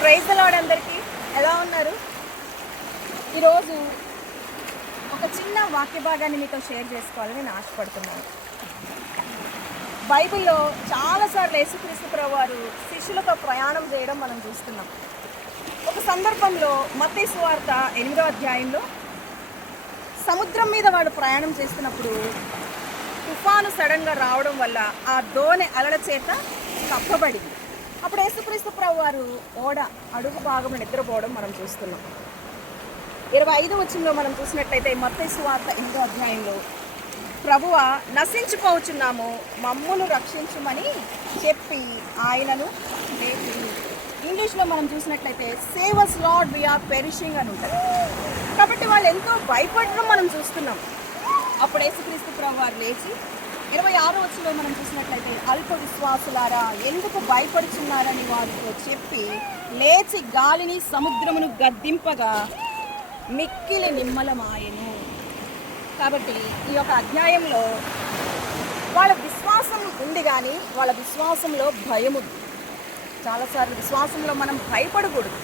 Praise the lord అందరికీ. ఎలా ఉన్నారు? ఈరోజు ఒక చిన్న వాక్య భాగాన్ని మీతో షేర్ చేసుకోవాలని నేను ఆశపడుతున్నాను. బైబిల్లో చాలాసార్లు యేసుక్రీస్తు ప్రభువారు శిష్యులతో ప్రయాణం చేయడం మనం చూస్తున్నాం. ఒక సందర్భంలో మత్తయి సువార్త 8వ అధ్యాయంలో సముద్రం మీద వాళ్ళు ప్రయాణం చేస్తున్నప్పుడు తుఫాను సడన్గా రావడం వల్ల ఆ దోణి అలల చేత కప్పబడింది. అప్పుడు యేసుక్రీస్తు ప్రభువారు ఓడ అడుగు భాగంలో నిద్రపోవడం మనం చూస్తున్నాం. 25వ వచనంలో మనం చూసినట్లయితే మత్తయి సువార్త 8వ అధ్యాయంలో ప్రభువా నశించిపోవచ్చున్నాము, మమ్మును రక్షించమని చెప్పి ఆయనను లేపి. ఇంగ్లీష్లో మనం చూసినట్లయితే save us lord, we are perishing అని ఉంటుంది. కాబట్టి వాళ్ళు ఎంతో భయపడడం మనం చూస్తున్నాం. అప్పుడు యేసుక్రీస్తు ప్రభువారు లేచి 26వ వచనంలో మనం చూసినట్లయితే అల్ప విశ్వాసులారా ఎందుకు భయపడుచున్నారని వారితో చెప్పి లేచి గాలిని సముద్రమును గద్దింపగా మిక్కిలి నిమ్మలమాయెను. కాబట్టి ఈ యొక్క అధ్యాయంలో వాళ్ళ విశ్వాసం ఉంది, కానీ వాళ్ళ విశ్వాసంలో భయం ఉంది. చాలాసార్లు విశ్వాసంలో మనం భయపడకూడదు.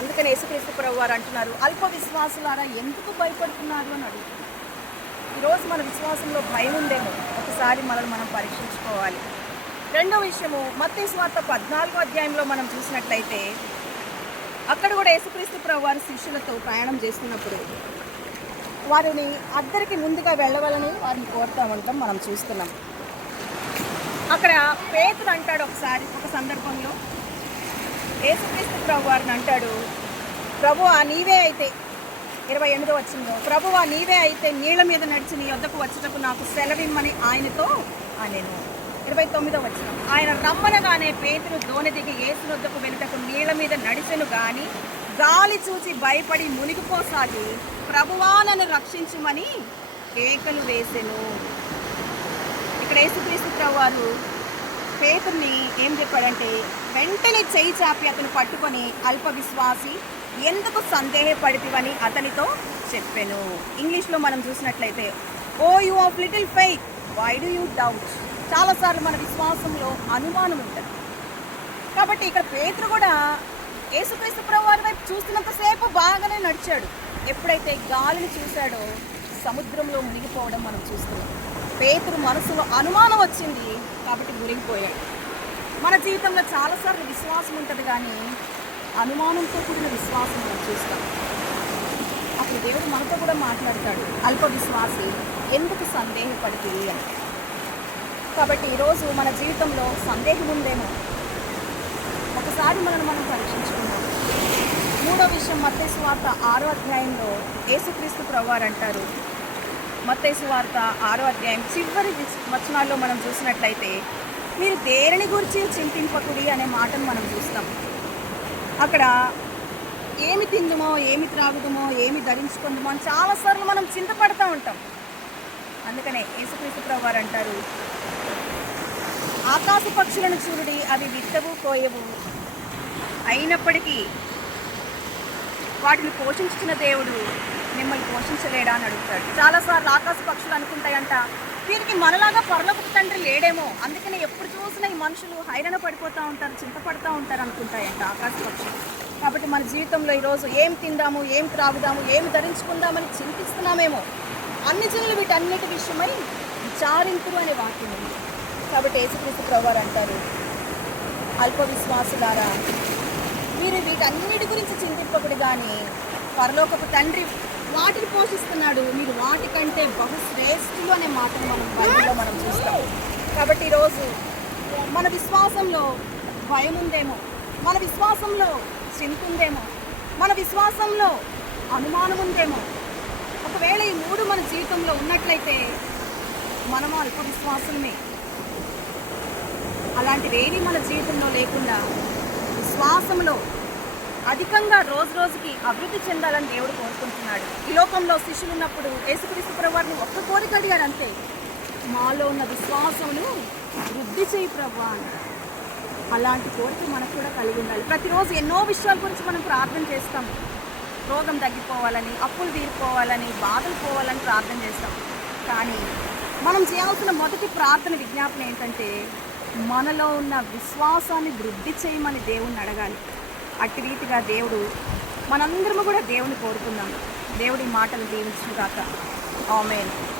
అందుకని యేసుక్రీస్తు ప్రభువారు అంటున్నారు, అల్ప విశ్వాసులారా ఎందుకు భయపడుతున్నారు అని అడుగుతున్నారు. ఈరోజు మన విశ్వాసంలో భయం ఉందేమో, ఒకసారి మనల్ని మనం పరీక్షించుకోవాలి. రెండో విషయము, మత్తయి సువార్త 14వ అధ్యాయంలో మనం చూసినట్లయితే అక్కడ కూడా యేసుక్రీస్తు ప్రభువారు శిష్యులతో ప్రయాణం చేస్తున్నప్పుడు వారిని అద్దరికి ముందుగా వెళ్ళవాలని వారిని కోరుతూ ఉండటం మనం చూస్తున్నాం. అక్కడ పేతురు అంటాడు ఒక సందర్భంలో యేసుక్రీస్తు ప్రభువారిని అంటాడు, ప్రభువా నీవే అయితే, 28వ వచనంలో ప్రభువా నీవే అయితే నీళ్ల మీద నడిచి నీ వద్దకు వచ్చుటకు నాకు సెలవిమ్మని ఆయనతో అనెను. 29వ వచనం ఆయన రమ్మనగానే పేతురు దోణి దిగి యేసు వద్దకు వెనుటకు నీళ్ల మీద నడిచెను, గాని గాలి చూసి భయపడి మునిగిపోసాగి ప్రభువా నన్ను రక్షించుమని కేకలు వేసెను. ఇక్కడ యేసుక్రీస్తు ప్రభువారు పేతుర్ని ఏం చెప్పాడంటే, వెంటనే చేయి చాపి అతను పట్టుకొని అల్ప విశ్వాసి ఎందుకు సందేహపడితివని అతనితో చెప్పాను. ఇంగ్లీష్లో మనం చూసినట్లయితే O you of little faith why do you doubt. చాలాసార్లు మన విశ్వాసంలో అనుమానం ఉంటుంది. కాబట్టి ఇక్కడ పేతురు కూడా యేసుక్రీస్తు ప్రభువారి వైపు చూస్తున్నంతసేపు బాగానే నడిచాడు. ఎప్పుడైతే గాలిని చూశాడో సముద్రంలో మునిగిపోవడం మనం చూస్తున్నాం. పేతురు మనసులో అనుమానం వచ్చింది కాబట్టి మునిగిపోయాడు. మన జీవితంలో చాలాసార్లు విశ్వాసం ఉంటుంది, కానీ అనుమానంతో కూడిన విశ్వాసం మనం చూస్తాం. అప్పుడు దేవుడు మనతో కూడా మాట్లాడతాడు, అల్ప విశ్వాసి ఎందుకు సందేహపడితే అని. కాబట్టి ఈరోజు మన జీవితంలో సందేహం ఉందేమో, ఒకసారి మనం పరీక్షించుకున్నాం. మూడో విషయం, మత్తయి సువార్త 6వ అధ్యాయంలో యేసుక్రీస్తు ప్రభువారు అంటారు, మత్తయి సువార్త 6వ అధ్యాయం చివరి వచనాల్లో మనం చూసినట్లయితే మీరు దేనిని గురించి చింతింపకుడి అనే మాటను మనం చూస్తాం. అక్కడ ఏమి తిందుమో, ఏమి త్రాగుదమో, ఏమి ధరించుకుందామో అని చాలాసార్లు మనం చింతపడుతూ ఉంటాం. అందుకనే యేసుక్రీస్తు ప్రభువారు అంటారు, ఆకాశ పక్షులను చూడుడి, అవి విత్తవు కోయవు, అయినప్పటికీ వాటిని పోషించుకున్న దేవుడు మిమ్మల్ని పోషించలేడా అని అడుగుతాడు. చాలాసార్లు ఆకాశ పక్షులు అనుకుంటాయంట, వీరికి మనలాగా పరలోకపు తండ్రి లేడేమో, అందుకని ఎప్పుడు చూసినా ఈ మనుషులు హైరాణ పడిపోతూ ఉంటారు, చింతపడుతూ ఉంటారు అనుకుంటాయంట ఆకాశ పక్షులు. కాబట్టి మన జీవితంలో ఈరోజు ఏం తిందాము, ఏం త్రాగుదాము, ఏమి ధరించుకుందామని చింతిస్తున్నామేమో. అన్ని జనులు వీటన్నిటి విషయమై విచారింతురు అనే వాక్యం ఉంది. కాబట్టి యేసుక్రీస్తు ప్రభువారు అంటారు, అల్ప విశ్వాసులారా మీరు వీటన్నిటి గురించి చింతింపకుడు, కానీ పరలోకపు తండ్రి వాటిని పోషిస్తున్నాడు, మీరు వాటికంటే బహుశ్రేష్ఠులు అనే మాటను మనం బైబిల్లో మనం చూస్తాం. కాబట్టి ఈరోజు మన విశ్వాసంలో భయం ఉందేమో, మన విశ్వాసంలో చింత ఉందేమో, మన విశ్వాసంలో అనుమానం ఉందేమో. ఒకవేళ ఈ మూడు మన జీవితంలో ఉన్నట్లయితే మనము అల్ప విశ్వాసమే. అలాంటివేవి మన జీవితంలో లేకుండా విశ్వాసంలో అధికంగా రోజు రోజుకి అభివృద్ధి చెందాలని దేవుడు కోరుకుంటున్నాడు. ఈ లోకంలో శిష్యులు ఉన్నప్పుడు యేసుక్రీస్తు ప్రభువారిని ఒక్క కోరిక అడిగారు అంతే, మాలో ఉన్న విశ్వాసమును వృద్ధి చేయి ప్రభువా అని. అలాంటి కోరిక మనకు కూడా కలిగి ఉండాలి. ప్రతిరోజు ఎన్నో విషయాల గురించి మనం ప్రార్థన చేస్తాం. రోగం తగ్గిపోవాలని, అప్పులు తీరిపోవాలని, బాధలు పోవాలని ప్రార్థన చేస్తాం. కానీ మనం చేయాల్సిన మొదటి ప్రార్థన విజ్ఞాపన ఏంటంటే మనలో ఉన్న విశ్వాసాన్ని వృద్ధి చేయమని దేవుణ్ణి అడగాలి. అట్టి రీతిగా దేవుడు మనందరము కూడా దేవుని కోరుకుందాం. దేవుడి మాటలు దీవించుగాక. ఆమేన్.